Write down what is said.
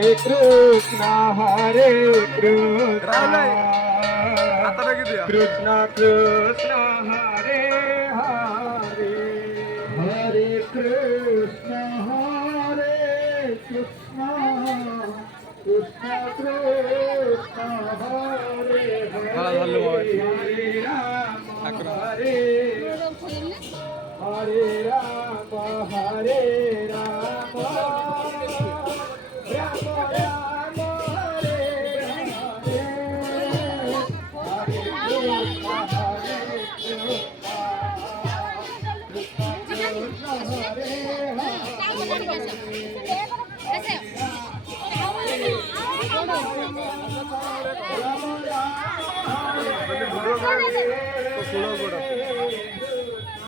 Krishna Hare Krishna Krishna Krishna Hare Hare Hare Krishna Krishna Krishna Krishna Hare Hare Hare Rama Hare Rama Hare Rama Rama Rama Hare Hare Hare Hare